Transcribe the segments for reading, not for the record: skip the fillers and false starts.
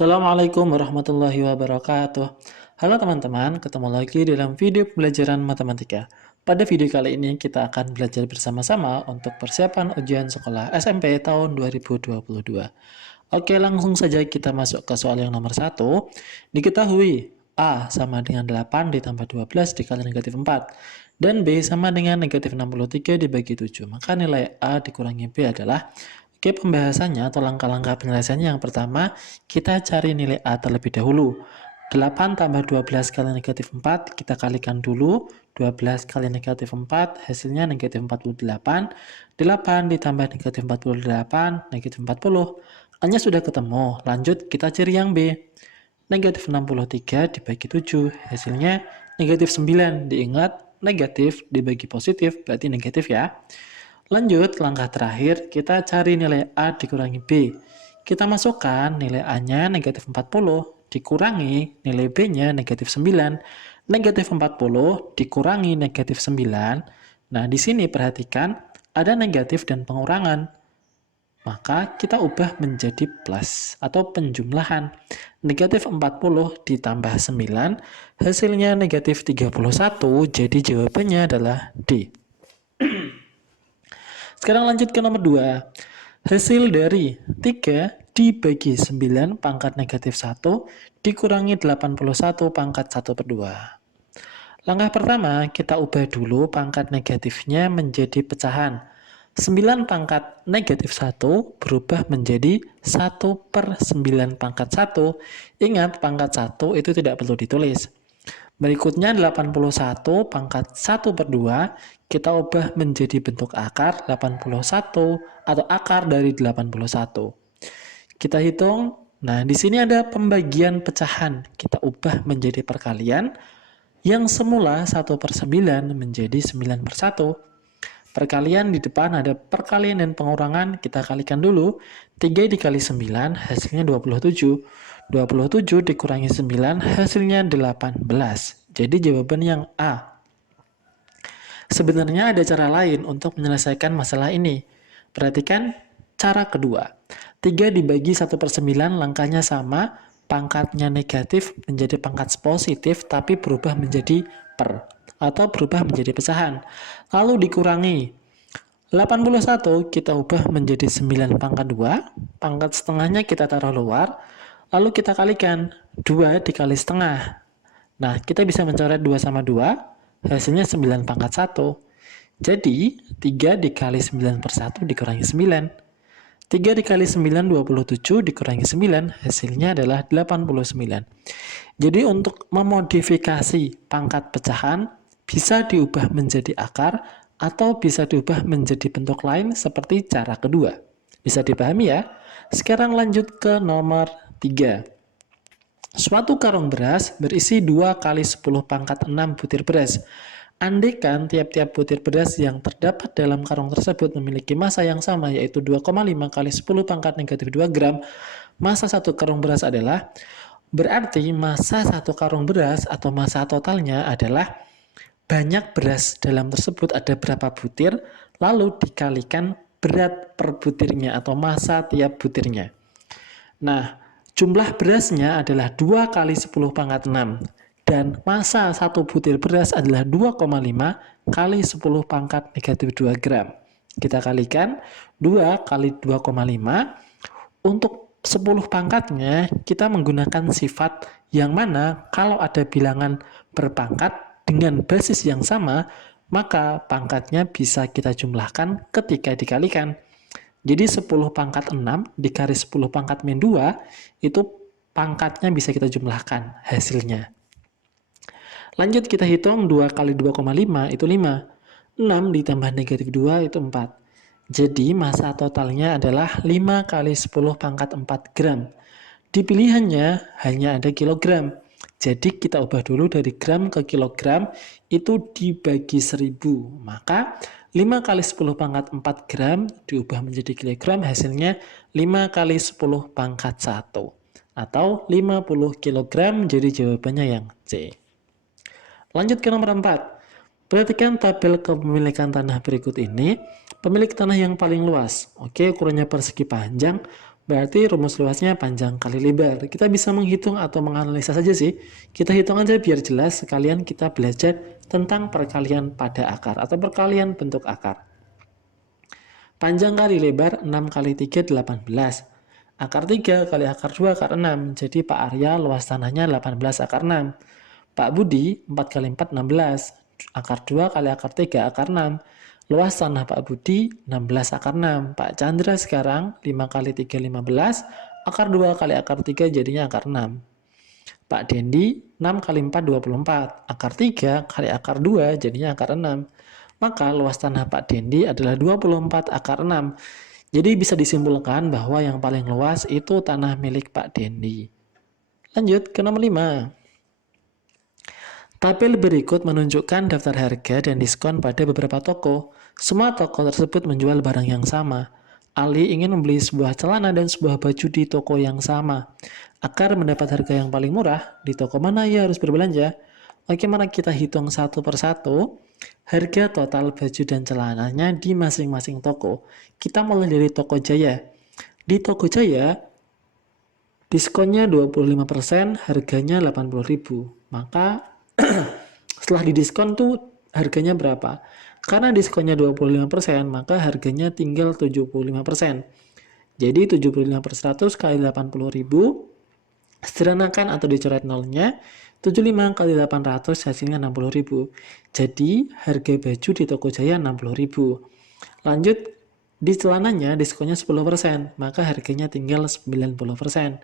Assalamualaikum warahmatullahi wabarakatuh. Halo teman-teman, ketemu lagi dalam video pembelajaran matematika. Pada video kali ini kita akan belajar bersama-sama untuk persiapan ujian sekolah SMP tahun 2022. Oke, langsung saja kita masuk ke soal yang nomor 1. Diketahui A sama dengan 8 ditambah 12 dikali negatif 4. Dan B sama dengan negatif 63 dibagi 7. Maka nilai A dikurangi B adalah... Oke, pembahasannya atau langkah-langkah penyelesaiannya yang pertama, kita cari nilai A terlebih dahulu. 8 tambah 12 kali negatif 4, kita kalikan dulu. 12 kali negatif 4, hasilnya negatif 48. 8 ditambah negatif 48, negatif 40. A-nya sudah ketemu, lanjut kita cari yang B. Negatif 63 dibagi 7, hasilnya negatif 9. Diingat, negatif dibagi positif, berarti negatif ya. Lanjut, langkah terakhir, kita cari nilai A dikurangi B. Kita masukkan nilai A-nya negatif 40, dikurangi nilai B-nya negatif 9. Negatif 40 dikurangi negatif 9. Nah, di sini perhatikan, ada negatif dan pengurangan. Maka kita ubah menjadi plus atau penjumlahan. Negatif 40 ditambah 9, hasilnya negatif 31, jadi jawabannya adalah D. Sekarang lanjut ke nomor 2. Hasil dari 3 dibagi 9 pangkat negatif 1 dikurangi 81 pangkat 1 per 2. Langkah pertama, kita ubah dulu pangkat negatifnya menjadi pecahan. 9 pangkat negatif 1 berubah menjadi 1 per 9 pangkat 1. Ingat, pangkat 1 itu tidak perlu ditulis. Berikutnya 81 pangkat 1 per 2 kita ubah menjadi bentuk akar 81 atau akar dari 81. Kita hitung, nah di sini ada pembagian pecahan, kita ubah menjadi perkalian yang semula 1 per 9 menjadi 9 per 1. Perkalian di depan ada perkalian dan pengurangan, kita kalikan dulu. 3 dikali 9 hasilnya 27. 27 dikurangi 9 hasilnya 18. Jadi jawaban yang A. Sebenarnya ada cara lain untuk menyelesaikan masalah ini. Perhatikan cara kedua. 3 dibagi 1 per 9 langkahnya sama. Pangkatnya negatif menjadi pangkat positif tapi berubah menjadi per. Atau berubah menjadi pecahan. Lalu dikurangi. 81 kita ubah menjadi 9 pangkat 2. Pangkat setengahnya kita taruh luar. Lalu kita kalikan, 2 dikali setengah. Nah, kita bisa mencoret 2 sama 2, hasilnya 9 pangkat 1. Jadi, 3 dikali 9 per 1 dikurangi 9. 3 dikali 9, 27, dikurangi 9, hasilnya adalah 89. Jadi, untuk memodifikasi pangkat pecahan, bisa diubah menjadi akar, atau bisa diubah menjadi bentuk lain seperti cara kedua. Bisa dipahami ya? Sekarang lanjut ke nomor 3. Suatu karung beras berisi 2 kali 10 pangkat 6 butir beras. Andaikan tiap-tiap butir beras yang terdapat dalam karung tersebut memiliki massa yang sama, yaitu 2,5 kali 10 pangkat negatif 2 gram, massa satu karung beras adalah, berarti massa satu karung beras atau massa totalnya adalah banyak beras dalam tersebut ada berapa butir, lalu dikalikan berat per butirnya atau massa tiap butirnya. Nah, jumlah berasnya adalah 2 kali 10 pangkat 6. Dan massa satu butir beras adalah 2,5 kali 10 pangkat negatif 2 gram. Kita kalikan 2 kali 2,5. Untuk 10 pangkatnya, kita menggunakan sifat yang mana kalau ada bilangan berpangkat dengan basis yang sama, maka pangkatnya bisa kita jumlahkan ketika dikalikan. Jadi 10 pangkat 6 dikali 10 pangkat min 2, itu pangkatnya bisa kita jumlahkan hasilnya. Lanjut kita hitung 2 kali 2,5 itu 5. 6 ditambah negatif 2 itu 4. Jadi massa totalnya adalah 5 kali 10 pangkat 4 gram. Di pilihannya hanya ada kilogram. Jadi kita ubah dulu dari gram ke kilogram, itu dibagi 1000. Maka 5 kali 10 pangkat 4 gram diubah menjadi kilogram, hasilnya 5 kali 10 pangkat 1. Atau 50 kilogram, jadi jawabannya yang C. Lanjut ke nomor 4. Perhatikan tabel kepemilikan tanah berikut ini. Pemilik tanah yang paling luas. Oke, ukurannya persegi panjang, Berarti rumus luasnya panjang kali lebar. Kita bisa menghitung atau menganalisa saja sih. Kita hitung aja biar jelas, sekalian kita belajar tentang perkalian pada akar atau perkalian bentuk akar. Panjang kali lebar 6 kali 3, 18. Akar 3 kali akar 2 akar 6. Jadi Pak Arya luas tanahnya 18 akar 6. Pak Budi 4 kali 4, 16. Akar 2 kali akar 3 akar 6. Luas tanah Pak Budi 16 akar 6. Pak Chandra sekarang 5 kali 3, 15. Akar 2 kali akar 3 jadinya akar 6. Pak Dendi 6 kali 4, 24. Akar 3 kali akar 2 jadinya akar 6. Maka luas tanah Pak Dendi adalah 24 akar 6. Jadi bisa disimpulkan bahwa yang paling luas itu tanah milik Pak Dendi. Lanjut ke nomor 5. Tabel berikut menunjukkan daftar harga dan diskon pada beberapa toko. Semua toko tersebut menjual barang yang sama. Ali ingin membeli sebuah celana dan sebuah baju di toko yang sama. Agar mendapat harga yang paling murah, di toko mana ia harus berbelanja? Bagaimana kita hitung satu persatu harga total baju dan celananya di masing-masing toko. Kita mulai dari Toko Jaya. Di Toko Jaya, diskonnya 25%, harganya 80.000. Maka setelah didiskon tuh harganya berapa? Karena diskonnya 25%, maka harganya tinggal 75%. Jadi 75 per 100 kali 80.000, sederhanakan atau dicoret nolnya, 75 kali 800 hasilnya 60.000. Jadi harga baju di Toko Jaya 60.000. Lanjut, di celananya diskonnya 10%, maka harganya tinggal 90%. 90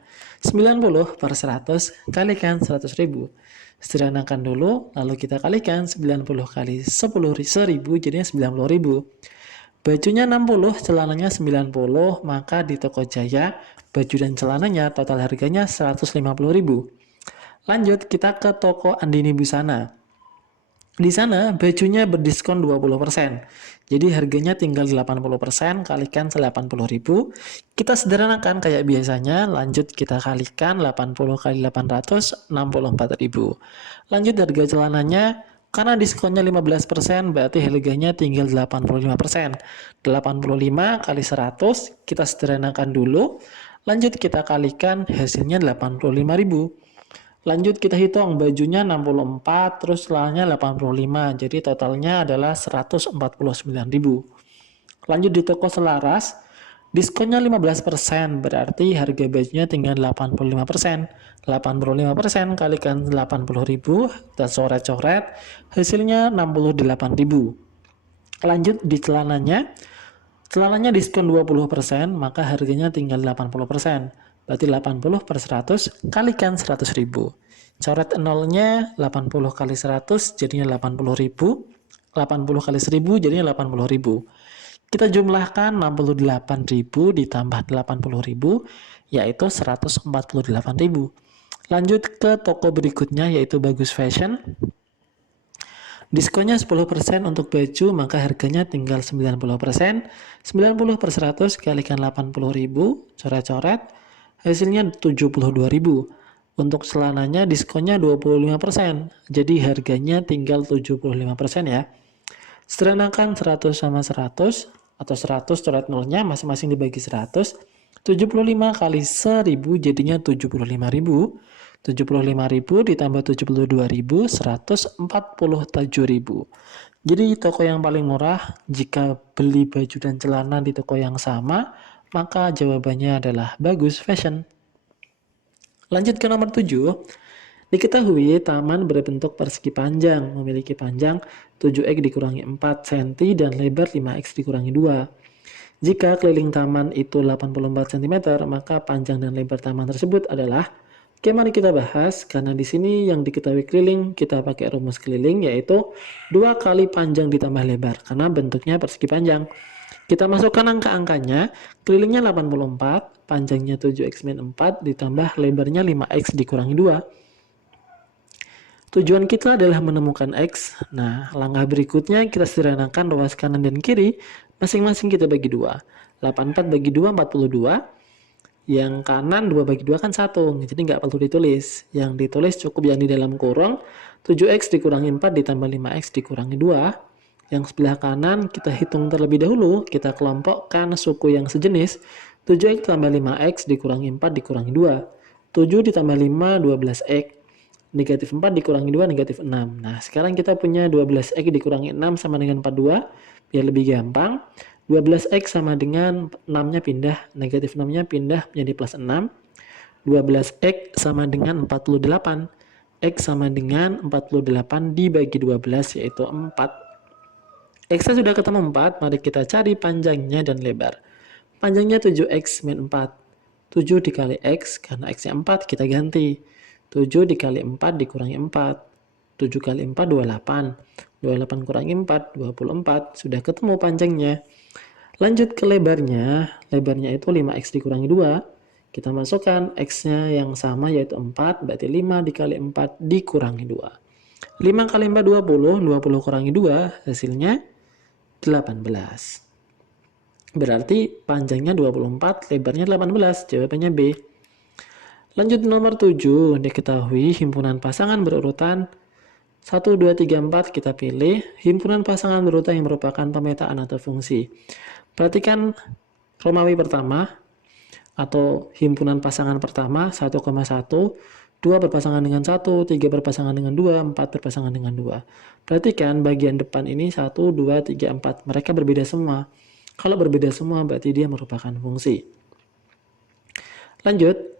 per 100 kalikan 100.000. Sederhanakan dulu, lalu kita kalikan 90 kali 10.000 jadinya 90.000. Bajunya 60, celananya 90, maka di Toko Jaya baju dan celananya total harganya 150.000. Lanjut, kita ke toko Andini Busana. Di sana bajunya berdiskon 20%. Jadi harganya tinggal 80% kalikan 80.000. Kita sederhanakan kayak biasanya. Lanjut kita kalikan 80 kali 800, 64.000. Lanjut harga celananya, karena diskonnya 15%, berarti harganya tinggal 85%. 85 kali 100, kita sederhanakan dulu. Lanjut kita kalikan, hasilnya 85.000. Lanjut kita hitung, bajunya 64, terus celananya 85, jadi totalnya adalah 149.000. Lanjut di toko Selaras, diskonnya 15%, berarti harga bajunya tinggal 85%. 85% kalikan 80.000, kita coret-coret, hasilnya 68.000. Lanjut di celananya diskon 20%, maka harganya tinggal 80%. Berarti 80 per 100 kalikan 100.000. Coret nolnya, 80 kali 100 jadinya 80.000. 80 kali 1000 jadinya 80.000. Kita jumlahkan 68.000 ditambah 80.000, yaitu 148.000. Lanjut ke toko berikutnya, yaitu Bagus Fashion. Diskonnya 10% untuk baju, maka harganya tinggal 90%. 90 per 100 kalikan 80.000, coret-coret, hasilnya 72.000. Untuk celananya diskonnya 25%, jadi harganya tinggal 75% ya. Sederhanakan 100 sama 100, atau 100 coret nolnya, masing-masing dibagi 100. 75 kali 1000 jadinya 75.000. 75.000 ditambah 72.000, 147.000. Jadi toko yang paling murah jika beli baju dan celana di toko yang sama, maka jawabannya adalah Bagus Fashion. Lanjut ke nomor 7. Diketahui taman berbentuk persegi panjang, memiliki panjang 7x dikurangi 4 cm dan lebar 5x dikurangi 2. Jika keliling taman itu 84 cm, maka panjang dan lebar taman tersebut adalah. Oke, mari kita bahas. Karena di sini yang diketahui keliling, kita pakai rumus keliling, yaitu 2 kali panjang ditambah lebar, karena bentuknya persegi panjang. Kita masukkan angka-angkanya, kelilingnya 84, panjangnya 7x min 4, ditambah lebarnya 5x dikurangi 2. Tujuan kita adalah menemukan x. Nah, langkah berikutnya kita sederhanakan ruas kanan dan kiri, masing-masing kita bagi 2. 84 bagi 2, 42. Yang kanan 2 bagi 2 kan 1, jadi nggak perlu ditulis. Yang ditulis cukup yang di dalam kurung, 7x dikurangi 4 ditambah 5x dikurangi 2. Yang sebelah kanan kita hitung terlebih dahulu, kita kelompokkan suku yang sejenis. 7x tambah 5x dikurangi 4 dikurangi 2. 7 ditambah 5, 12x. Negatif 4 dikurangi 2, negatif 6. Nah, sekarang kita punya 12x dikurangi 6 sama dengan 42. Biar lebih gampang, 12x sama dengan 6-nya pindah, negatif 6-nya pindah menjadi plus 6. 12x sama dengan 48. X sama dengan 48 dibagi 12 yaitu 4. X-nya sudah ketemu 4, mari kita cari panjangnya dan lebar. Panjangnya 7x min 4. 7 dikali x, karena x-nya 4, kita ganti. 7 dikali 4 dikurangi 4. 7 kali 4, 28. 28 kurangi 4, 24. Sudah ketemu panjangnya. Lanjut ke lebarnya. Lebarnya itu 5x dikurangi 2. Kita masukkan x-nya yang sama yaitu 4, berarti 5 dikali 4 dikurangi 2. 5 kali 4, 20. 20 kurangi 2, hasilnya 18. Berarti panjangnya 24, lebarnya 18. Jawabannya B. Lanjut nomor 7. Diketahui himpunan pasangan berurutan 1, 2, 3, 4 kita pilih. Himpunan pasangan berurutan yang merupakan pemetaan atau fungsi. Perhatikan Romawi pertama atau himpunan pasangan pertama 1,1, 2 berpasangan dengan 1, 3 berpasangan dengan 2, 4 berpasangan dengan 2. Perhatikan bagian depan ini 1, 2, 3, 4. Mereka berbeda semua. Kalau berbeda semua berarti dia merupakan fungsi. Lanjut.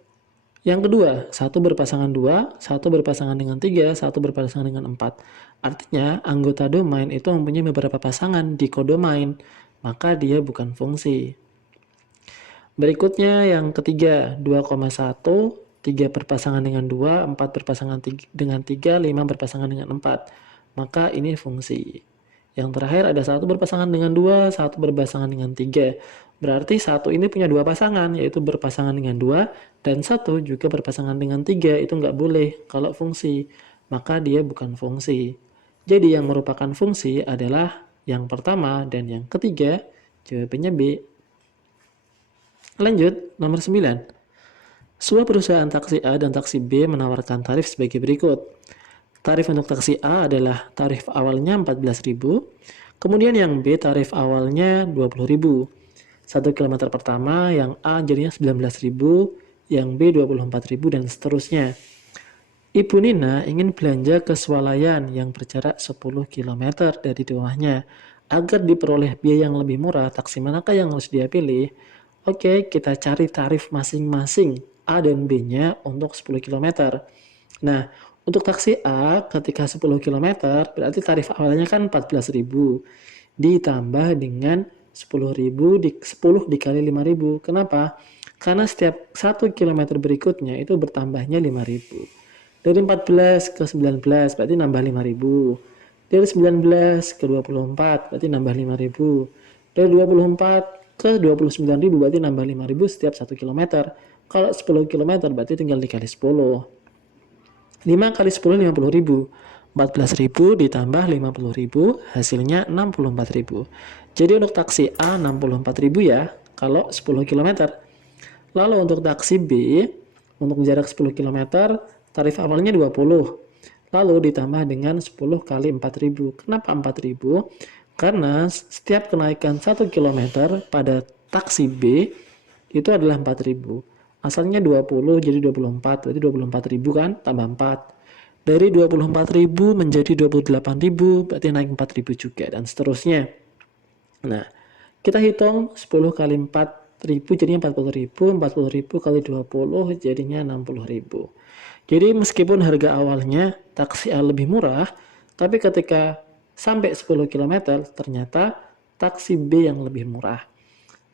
Yang kedua, 1 berpasangan 2, 1 berpasangan dengan 3, 1 berpasangan dengan 4. Artinya anggota domain itu mempunyai beberapa pasangan di kodomain, maka dia bukan fungsi. Berikutnya yang ketiga, 2,1, 3 berpasangan dengan 2, 4 berpasangan dengan 3, 5 berpasangan dengan 4. Maka ini fungsi. Yang terakhir ada 1 berpasangan dengan 2, 1 berpasangan dengan 3. Berarti 1 ini punya 2 pasangan, yaitu berpasangan dengan 2, dan 1 juga berpasangan dengan 3. Itu nggak boleh kalau fungsi. Maka dia bukan fungsi. Jadi yang merupakan fungsi adalah yang pertama dan yang ketiga. Jawabannya B. Lanjut, nomor 9. Sebuah perusahaan taksi A dan taksi B menawarkan tarif sebagai berikut. Tarif untuk taksi A adalah tarif awalnya 14.000, kemudian yang B tarif awalnya 20.000. 1 km pertama yang A jadinya 19.000, yang B 24.000 dan seterusnya. Ibu Nina ingin belanja ke swalayan yang berjarak 10 km dari rumahnya. Agar diperoleh biaya yang lebih murah, taksi manakah yang harus dia pilih? Oke, kita cari tarif masing-masing A dan B-nya untuk 10 km. Nah, untuk taksi A ketika 10 km berarti tarif awalnya kan 14.000 ditambah dengan 10.000 10 dikali 5.000. Kenapa? Karena setiap 1 km berikutnya itu bertambahnya 5.000. Dari 14 ke 19 berarti nambah 5.000. Dari 19 ke 24 berarti nambah 5.000. Dari 24 ke 29.000 berarti nambah 5.000 setiap 1 km. Kalau 10 km berarti tinggal dikali 10. 5 kali 10 50.000. 14.000 ditambah 50.000 hasilnya 64.000. Jadi untuk taksi A 64.000 ya kalau 10 km. Lalu untuk taksi B untuk jarak 10 km tarif awalnya 20. Lalu ditambah dengan 10 kali 4.000. Kenapa 4.000? Karena setiap kenaikan 1 km pada taksi B itu adalah 4.000. Asalnya 20 jadi 24, berarti 24.000 kan, tambah 4. Dari 24.000 menjadi 28.000, berarti naik 4.000 juga, dan seterusnya. Nah, kita hitung 10 kali 4.000 jadinya 40.000, 40.000 kali 20 jadinya 60.000. Jadi meskipun harga awalnya taksi A lebih murah, tapi ketika sampai 10 km ternyata taksi B yang lebih murah.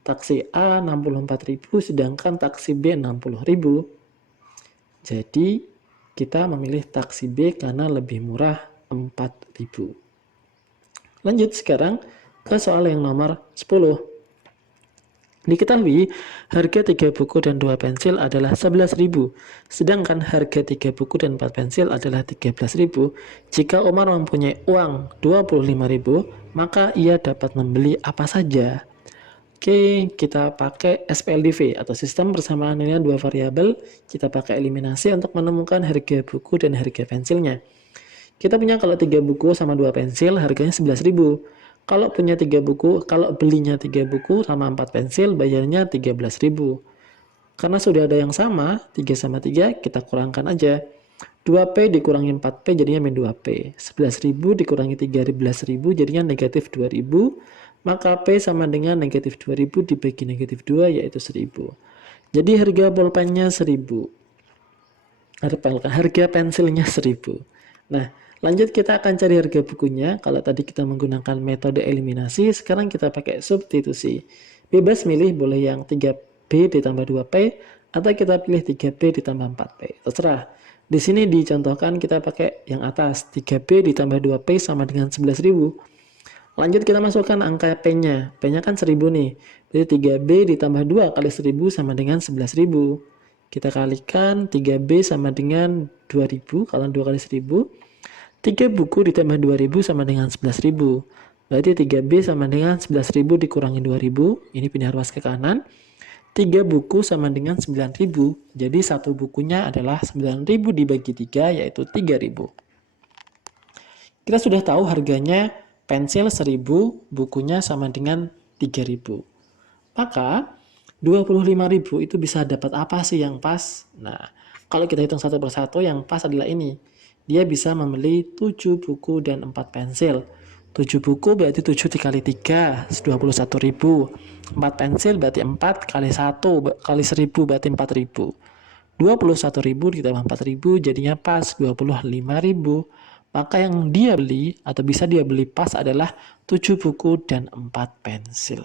Taksi A 64.000 sedangkan taksi B 60.000. Jadi kita memilih taksi B karena lebih murah 4.000. Lanjut sekarang ke soal yang nomor 10. Diketahui harga 3 buku dan 2 pensil adalah 11.000, sedangkan harga 3 buku dan 4 pensil adalah 13.000. Jika Umar mempunyai uang 25.000, maka ia dapat membeli apa saja. Oke, kita pakai SPLDV atau sistem persamaan nilai dua variabel. Kita pakai eliminasi untuk menemukan harga buku dan harga pensilnya. Kita punya kalau 3 buku sama 2 pensil harganya 11.000. Kalau punya 3 buku, kalau belinya 3 buku sama 4 pensil, bayarnya 13.000. Karena sudah ada yang sama, 3 sama 3, kita kurangkan aja. 2P dikurangi 4P jadinya min 2P. 11.000 dikurangi 13.000 jadinya negatif 2.000. Maka P sama dengan negatif 2.000 dibagi negatif 2 yaitu 1.000. Jadi harga bolpennya 1.000. Harga pensilnya 1.000. Nah, lanjut kita akan cari harga bukunya. Kalau tadi kita menggunakan metode eliminasi, sekarang kita pakai substitusi. Bebas milih, boleh yang 3B ditambah 2P, atau kita pilih 3B ditambah 4P. Terserah. Di sini dicontohkan kita pakai yang atas, 3B ditambah 2P sama dengan 11.000. Lanjut kita masukkan angka P-nya. P-nya kan 1.000 nih. Jadi 3B ditambah 2 kali 1.000 sama dengan 11.000. Kita kalikan 3B sama dengan 2.000, kalau 2 kali 1.000. 3 buku ditambah 2.000 sama dengan 11.000. Berarti 3B sama dengan 11.000 dikurangi 2.000. Ini pindah ruas ke kanan. 3 buku sama dengan 9.000. Jadi satu bukunya adalah 9.000 dibagi 3 yaitu 3.000. Kita sudah tahu harganya pensil 1.000, bukunya sama dengan 3.000. Maka 25.000 itu bisa dapat apa sih yang pas? Nah, kalau kita hitung satu persatu, yang pas adalah ini. Dia bisa membeli 7 buku dan 4 pensil. 7 buku berarti 7 dikali 3, 21.000. 4 pensil berarti 4 kali 1 kali 1.000 berarti 4.000. 21.000 ditambah 4.000 jadinya pas 25.000. Maka yang dia beli atau bisa dia beli pas adalah 7 buku dan 4 pensil.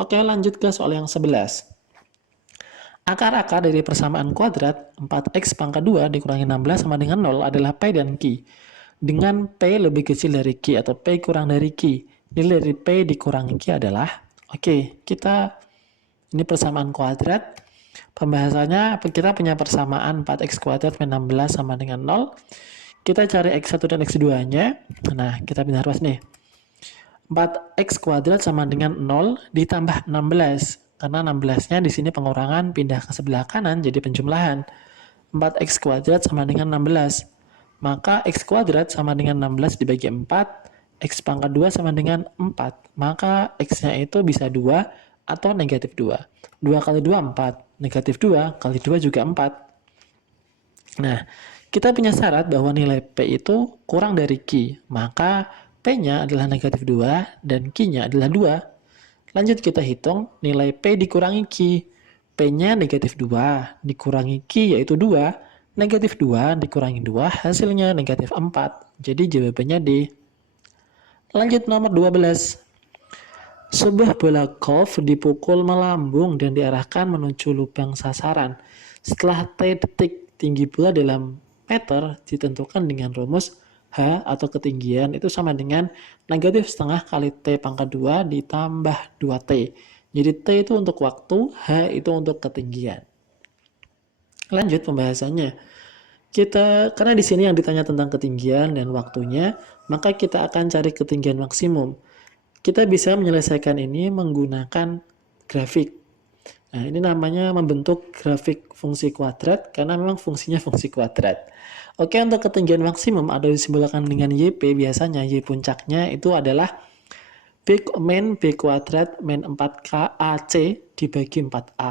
Oke, lanjut ke soal yang 11. Akar-akar dari persamaan kuadrat 4x pangkat 2 dikurangi 16 sama dengan 0 adalah P dan Q. Dengan P lebih kecil dari Q atau P kurang dari Q, nilai dari P dikurangi Q adalah, ini persamaan kuadrat. Pembahasannya, kita punya persamaan 4x kuadrat min 16 sama dengan 0. Kita cari x1 dan x2-nya. Nah, kita pindah ruas nih. 4x kuadrat sama dengan 0 ditambah 16. Karena 16-nya di sini pengurangan, pindah ke sebelah kanan jadi penjumlahan. 4x kuadrat sama dengan 16. Maka x kuadrat sama dengan 16 dibagi 4, x pangkat 2 sama dengan 4. Maka x-nya itu bisa 2 atau negatif 2. 2 kali 2, 4. Negatif 2 kali 2 juga 4. Nah, kita punya syarat bahwa nilai P itu kurang dari Q. Maka P-nya adalah negatif 2 dan Q-nya adalah 2. Lanjut kita hitung nilai P dikurangi Q. P-nya negatif 2 dikurangi Q yaitu 2. Negatif 2 dikurangi 2 hasilnya negatif 4. Jadi jawabannya D. Lanjut nomor 12. Sebuah bola golf dipukul melambung dan diarahkan menuju lubang sasaran. Setelah T detik, tinggi bola dalam meter ditentukan dengan rumus H atau ketinggian itu sama dengan negatif setengah kali T pangkat 2 ditambah 2T. Jadi T itu untuk waktu, H itu untuk ketinggian. Lanjut pembahasannya. Karena di sini yang ditanya tentang ketinggian dan waktunya, maka kita akan cari ketinggian maksimum. Kita bisa menyelesaikan ini menggunakan grafik. Nah, ini namanya membentuk grafik fungsi kuadrat karena memang fungsinya fungsi kuadrat. Oke, untuk ketinggian maksimum ada disimbolkan dengan YP, biasanya Y puncaknya itu adalah B min B kuadrat min 4K AC dibagi 4A.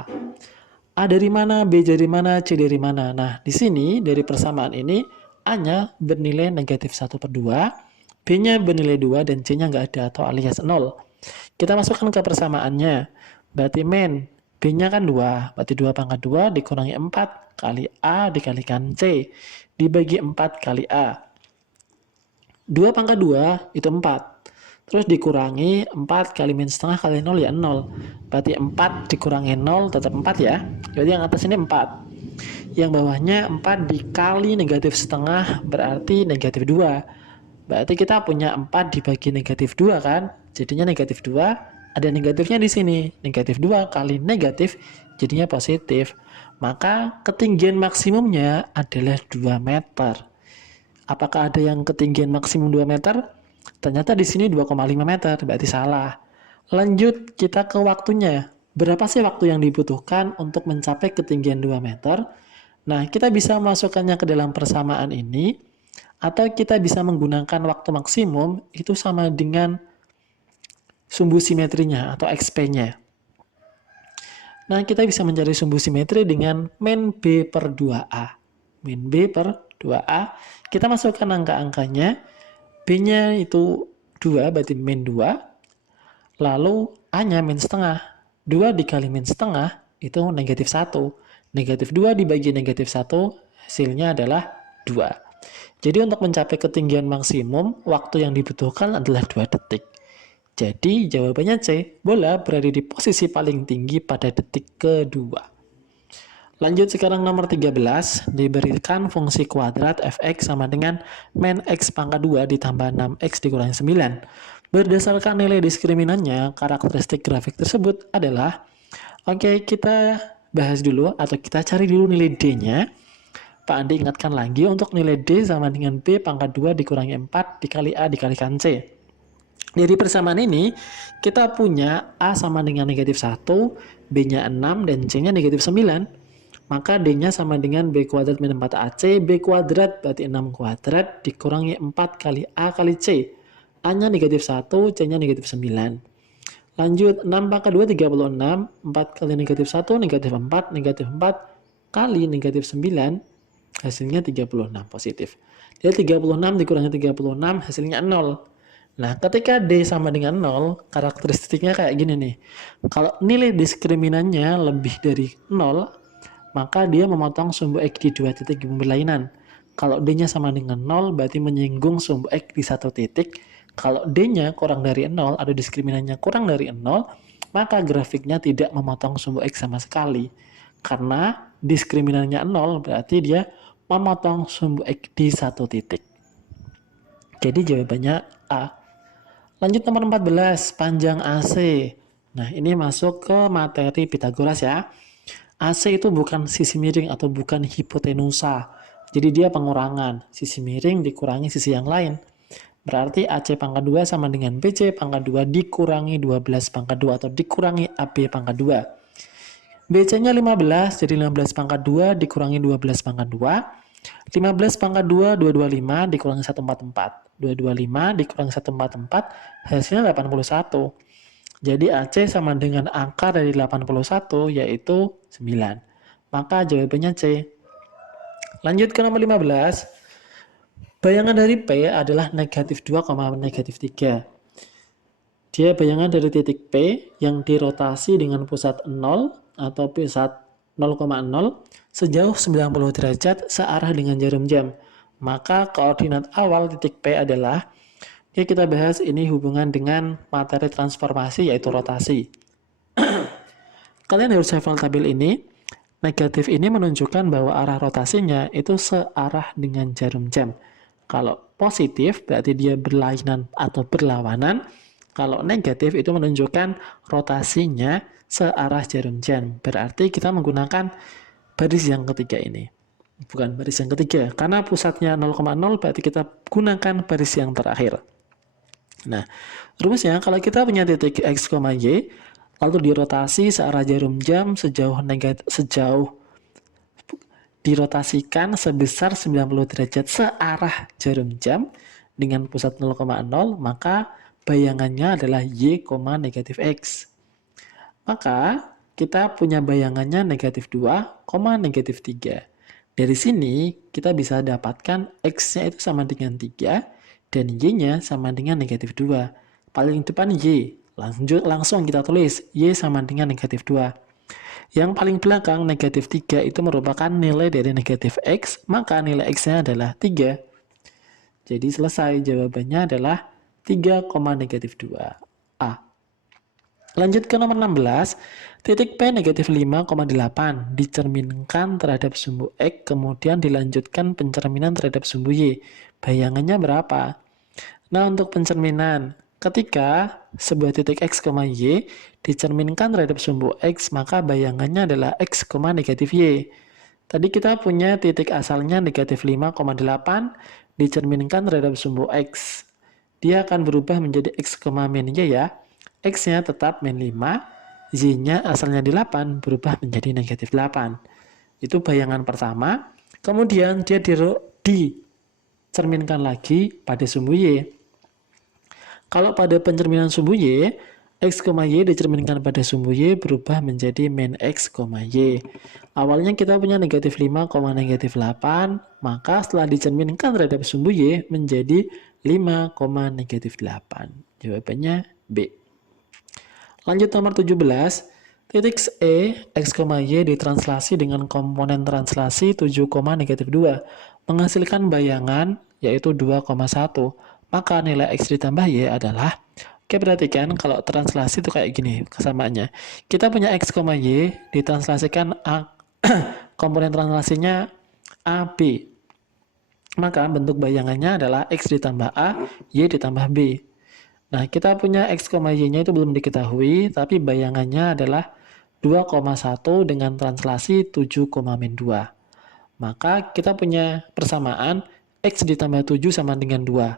A dari mana, B dari mana, C dari mana. Nah, di sini dari persamaan ini A-nya bernilai negatif 1/2, B-nya bernilai 2, dan C-nya nggak ada atau alias 0. Kita masukkan ke persamaannya. Berarti min, B-nya kan 2, berarti 2 pangkat 2 dikurangi 4 kali A dikalikan C, dibagi 4 kali A. 2 pangkat 2 itu 4. Terus dikurangi 4 kali min setengah kali 0 ya 0. Berarti 4 dikurangi 0 tetap 4 ya. Jadi yang atas ini 4. Yang bawahnya 4 dikali negatif setengah berarti negatif 2. Berarti kita punya 4 dibagi negatif 2 kan. Jadinya negatif 2. Ada negatifnya di sini. Negatif 2 kali negatif jadinya positif. Maka ketinggian maksimumnya adalah 2 meter. Apakah ada yang ketinggian maksimum 2 meter? Ternyata di sini 2,5 meter, berarti salah. Lanjut kita ke waktunya. Berapa sih waktu yang dibutuhkan untuk mencapai ketinggian 2 meter? Nah, kita bisa masukkannya ke dalam persamaan ini, atau kita bisa menggunakan waktu maksimum, itu sama dengan sumbu simetrinya atau XP-nya. Nah, kita bisa mencari sumbu simetri dengan min B per 2A. Min B per 2A, kita masukkan angka-angkanya, B-nya itu 2, berarti min 2, lalu A-nya min setengah. 2 dikali min setengah, itu negatif 1. Negatif 2 dibagi negatif 1, hasilnya adalah 2. Jadi untuk mencapai ketinggian maksimum, waktu yang dibutuhkan adalah 2 detik. Jadi jawabannya C, bola berada di posisi paling tinggi pada detik kedua. Lanjut sekarang nomor 13, diberikan fungsi kuadrat fx sama dengan min x pangkat 2 ditambah 6x dikurangi 9. Berdasarkan nilai diskriminannya, karakteristik grafik tersebut adalah, oke, kita bahas dulu atau kita cari dulu nilai D-nya. Pak Andi ingatkan lagi untuk nilai D sama dengan B pangkat 2 dikurangi 4 dikali A dikalikan C. Dari persamaan ini, kita punya A sama dengan negatif 1, B-nya 6, dan C-nya negatif 9. Maka D-nya sama dengan B kuadrat min 4AC, B kuadrat berarti 6 kuadrat, dikurangi 4 kali A kali C. A-nya negatif 1, C-nya negatif 9. Lanjut, 6 pangkat 2, 36, 4 kali negatif 1, negatif 4 kali negatif 9, hasilnya 36 positif. Jadi 36 dikurangi 36, hasilnya 0. Nah, ketika D sama dengan 0, karakteristiknya kayak gini nih. Kalau nilai diskriminannya lebih dari 0, maka dia memotong sumbu X di 2 titik di pemberlainan. Kalau D-nya sama dengan 0, berarti menyinggung sumbu X di 1 titik. Kalau D-nya kurang dari 0, atau diskriminannya kurang dari 0, maka grafiknya tidak memotong sumbu X sama sekali. Karena diskriminannya 0, berarti dia memotong sumbu X di 1 titik. Jadi jawabannya A. Lanjut nomor 14, panjang AC. Nah, ini masuk ke materi Pitagoras ya. AC itu bukan sisi miring atau bukan hipotenusa. Jadi dia pengurangan. Sisi miring dikurangi sisi yang lain. Berarti AC pangkat 2 sama dengan BC pangkat 2 dikurangi 12 pangkat 2 atau dikurangi AB pangkat 2. BC-nya 15, jadi 15 pangkat 2 dikurangi 12 pangkat 2. 15 pangkat 2, 225 dikurangi 144. 225 dikurangi 144, hasilnya 81. Jadi AC sama dengan angka dari 81, yaitu 9. Maka jawabannya C. Lanjut ke nomor 15. Bayangan dari P adalah negatif 2, negatif 3. Dia bayangan dari titik P yang dirotasi dengan pusat 0 atau pusat 0,0 sejauh 90 derajat searah dengan jarum jam. Maka koordinat awal titik P adalah, ya kita bahas ini hubungan dengan materi transformasi yaitu rotasi. Kalian harus hafal tabel ini. Negatif ini menunjukkan bahwa arah rotasinya itu searah dengan jarum jam. Kalau positif berarti dia berlainan atau berlawanan. Kalau negatif itu menunjukkan rotasinya searah jarum jam. Berarti kita menggunakan baris yang ketiga ini. Bukan baris yang ketiga. Karena pusatnya 0,0 berarti kita gunakan baris yang terakhir. Nah, rumusnya kalau kita punya titik X, Y, lalu dirotasi searah jarum jam sejauh dirotasikan sebesar 90 derajat searah jarum jam dengan pusat 0,0, maka bayangannya adalah Y, negatif X. Maka kita punya bayangannya negatif 2, negatif 3. Dari sini kita bisa dapatkan X-nya itu sama dengan 3 dan Y-nya sama dengan negatif 2. Paling depan Y, langsung kita tulis Y sama dengan negatif 2. Yang paling belakang negatif 3 itu merupakan nilai dari negatif X, maka nilai X-nya adalah 3. Jadi selesai, jawabannya adalah 3, negatif 2. A. Lanjut ke nomor 16, titik P negatif 5,8 dicerminkan terhadap sumbu X, kemudian dilanjutkan pencerminan terhadap sumbu Y. Bayangannya berapa? Nah, untuk pencerminan, ketika sebuah titik X, Y dicerminkan terhadap sumbu X, maka bayangannya adalah X, negatif Y. Tadi kita punya titik asalnya negatif 5,8 dicerminkan terhadap sumbu X. Dia akan berubah menjadi X, min Y ya. X-nya tetap min 5, Y-nya asalnya 8 berubah menjadi negatif 8. Itu bayangan pertama. Kemudian dia dicerminkan lagi pada sumbu Y. Kalau pada pencerminan sumbu Y, X, Y dicerminkan pada sumbu Y berubah menjadi min X, Y. Awalnya kita punya negatif 5, negatif 8, maka setelah dicerminkan terhadap sumbu Y menjadi 5, negatif 8. Jawabannya B. Lanjut nomor 17. Titik E, X, Y ditranslasi dengan komponen translasi 7, negatif 2. Menghasilkan bayangan yaitu 2,1. Maka nilai X ditambah Y adalah, oke, perhatikan kalau translasi itu kayak gini kesamaannya. Kita punya X, Y ditranslasikan A, komponen translasinya AB. Maka bentuk bayangannya adalah X ditambah A, Y ditambah B. Nah, kita punya X, Y-nya itu belum diketahui, tapi bayangannya adalah 2,1 dengan translasi 7, min 2. Maka kita punya persamaan X ditambah 7 sama dengan 2.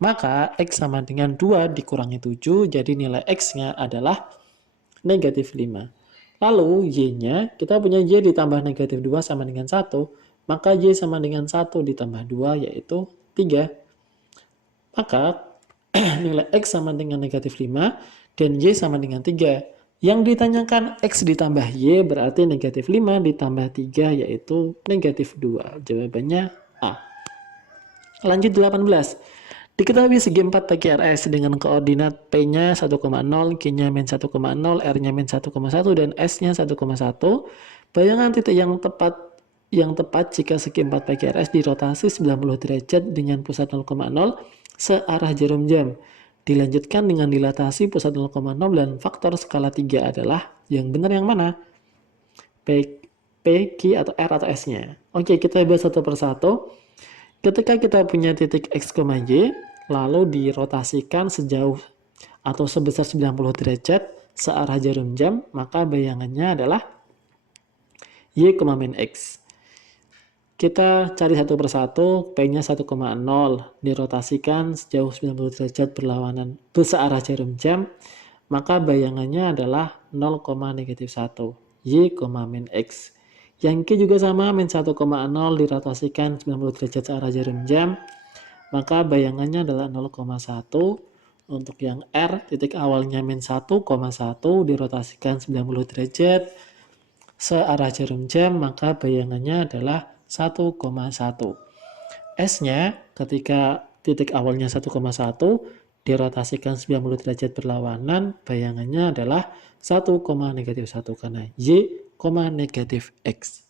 Maka X sama dengan 2 dikurangi 7, jadi nilai X-nya adalah negatif 5. Lalu Y-nya, kita punya Y ditambah negatif 2 sama dengan 1, maka Y sama dengan 1 ditambah 2 yaitu 3. Maka nilai X sama dengan negatif 5 dan Y sama dengan 3. Yang ditanyakan X ditambah Y berarti negatif 5 ditambah 3 yaitu negatif 2. Jawabannya A. Lanjut 18. Diketahui segi 4 PQRS dengan koordinat P-nya 1,0, Q-nya min 1,0, R-nya min 1,1, dan S-nya 1,1. Bayangan titik yang tepat jika segi 4 PQRS dirotasi 90 derajat dengan pusat 0,0 searah jarum jam. Dilanjutkan dengan dilatasi pusat 0,0 dan faktor skala 3 adalah yang benar yang mana? P, Q, atau R, atau S-nya. Oke, kita bahas satu persatu. Ketika kita punya titik X, Y, lalu dirotasikan sejauh atau sebesar 90 derajat searah jarum jam, maka bayangannya adalah Y, min X. Kita cari satu persatu, P-nya 1,0, dirotasikan sejauh 90 derajat berlawanan searah jarum jam, maka bayangannya adalah 0, negatif 1, Y, min X. Yang Q juga sama, min 1,0 dirotasikan 90 derajat searah jarum jam, maka bayangannya adalah 0,1. Untuk yang R, titik awalnya min 1,1 dirotasikan 90 derajat searah jarum jam, maka bayangannya adalah 1,1. S-nya ketika titik awalnya 1,1 dirotasikan 90 derajat berlawanan, bayangannya adalah 1, negatif 1 karena Y, negatif X.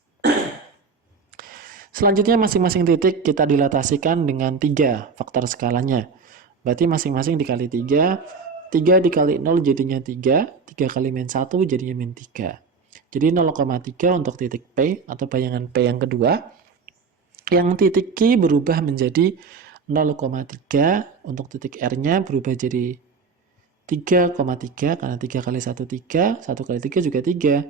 Selanjutnya masing-masing titik kita dilatasikan dengan 3 faktor skalanya. Berarti masing-masing dikali 3, 3 dikali 0 jadinya 3, 3 kali min 1 jadinya min 3. Jadi 0,3 untuk titik P atau bayangan P yang kedua. Yang titik Q berubah menjadi 0,3, untuk titik R-nya berubah jadi 3,3 karena 3 kali 1 3, 1 kali 3 juga 3.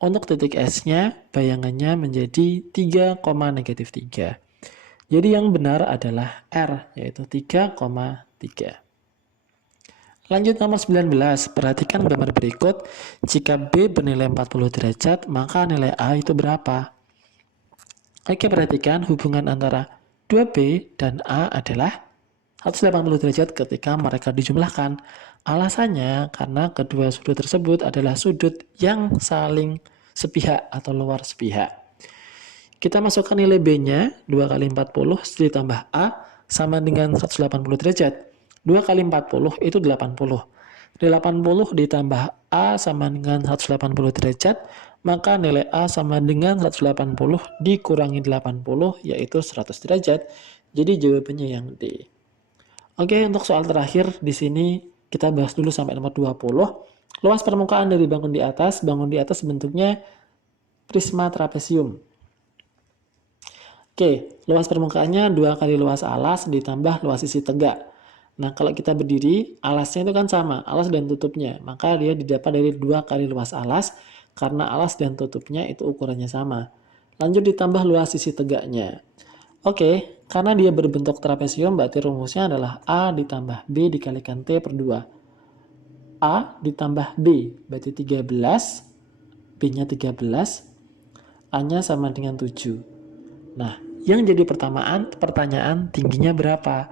Untuk titik S-nya bayangannya menjadi 3, negatif 3. Jadi yang benar adalah R, yaitu 3,3. Lanjut nomor 19, perhatikan gambar berikut. Jika B bernilai 40 derajat, maka nilai A itu berapa? Oke, perhatikan hubungan antara 2B dan A adalah 180 derajat ketika mereka dijumlahkan. Alasannya karena kedua sudut tersebut adalah sudut yang saling sepihak atau luar sepihak. Kita masukkan nilai B-nya, 2 kali 40 ditambah A sama dengan 180 derajat. 2 kali 40 itu 80. 80 ditambah A sama dengan 180 derajat, maka nilai A sama dengan 180 dikurangi 80 yaitu 100 derajat. Jadi jawabannya yang D. Oke, untuk soal terakhir di sini kita bahas dulu sampai nomor 20. Luas permukaan dari bangun di atas bentuknya prisma trapesium. Oke, luas permukaannya 2 kali luas alas ditambah luas sisi tegak. Nah, kalau kita berdiri, alasnya itu kan sama, alas dan tutupnya. Maka dia didapat dari 2 kali luas alas, karena alas dan tutupnya itu ukurannya sama. Lanjut ditambah luas sisi tegaknya. Oke, karena dia berbentuk trapesium, berarti rumusnya adalah A ditambah B dikalikan T per 2. A ditambah B, berarti 13, B-nya 13, A-nya sama dengan 7. Nah, yang jadi pertanyaan tingginya berapa?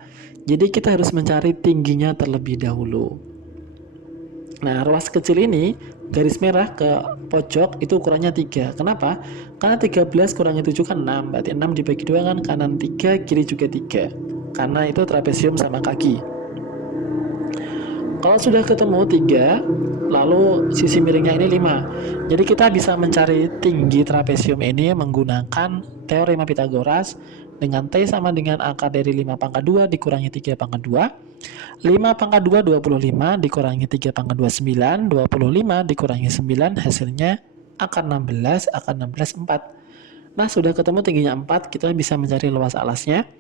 Jadi kita harus mencari tingginya terlebih dahulu. Nah, ruas kecil ini, garis merah ke pojok itu ukurannya 3. Kenapa? Karena 13 kurangi 7 kan 6. Berarti 6 dibagi 2 kan kanan 3, kiri juga 3. Karena itu trapesium sama kaki. Kalau sudah ketemu 3, lalu sisi miringnya ini 5. Jadi kita bisa mencari tinggi trapesium ini menggunakan teorema Pitagoras dengan T sama dengan akar dari 5 pangkat 2 dikurangi 3 pangkat 2. 5 pangkat 2 25 dikurangi 3 pangkat 2 9, 25 dikurangi 9 hasilnya akar 16, akar 16 4. Nah, sudah ketemu tingginya 4, kita bisa mencari luas alasnya.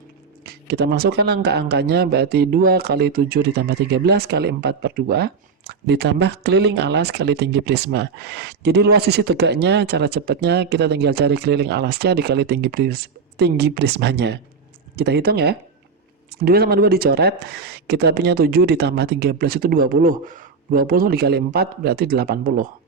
Kita masukkan angka-angkanya, berarti 2 kali 7 ditambah 13 kali 4 per 2 ditambah keliling alas kali tinggi prisma. Jadi luas sisi tegaknya, cara cepatnya kita tinggal cari keliling alasnya dikali tinggi prismanya. Kita hitung ya. 2 sama 2 dicoret, kita punya 7 ditambah 13 itu 20. 20 dikali 4 berarti 80.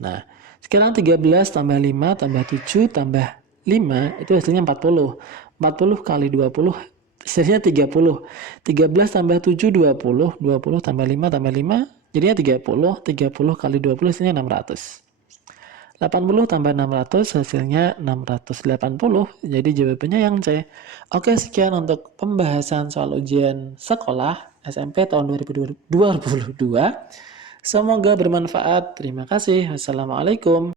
Nah, sekarang 13 tambah 5 tambah 7 tambah 5 itu hasilnya 40. 40 kali 20 hasilnya 30. 13 tambah 7 20. 20 tambah 5 tambah 5 jadinya 30. 30 kali 20 hasilnya 600. 80 tambah 600 hasilnya 680. Jadi jawabannya yang C. Oke, sekian untuk pembahasan soal ujian sekolah SMP tahun 2022. Semoga bermanfaat. Terima kasih. Wassalamualaikum.